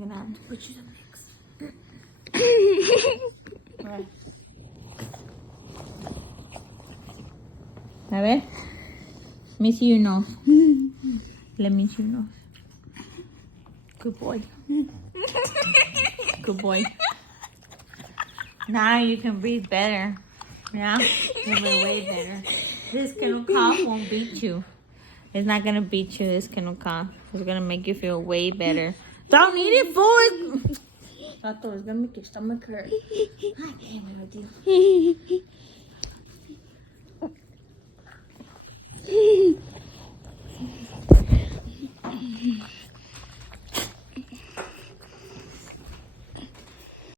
I'm gonna have to put you to mix. Right. A ver. Let me see your nose. Let me see your nose. Good boy. Good boy. Now you can breathe better. Yeah, you can breathe way better. This kennel cough won't beat you. It's not gonna beat you, this kennel cough. It's gonna make you feel way better. Don't eat it, fool! I thought it was gonna make your stomach hurt. I can't with you.